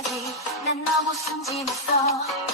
생각이 난 너무 숨지 못어.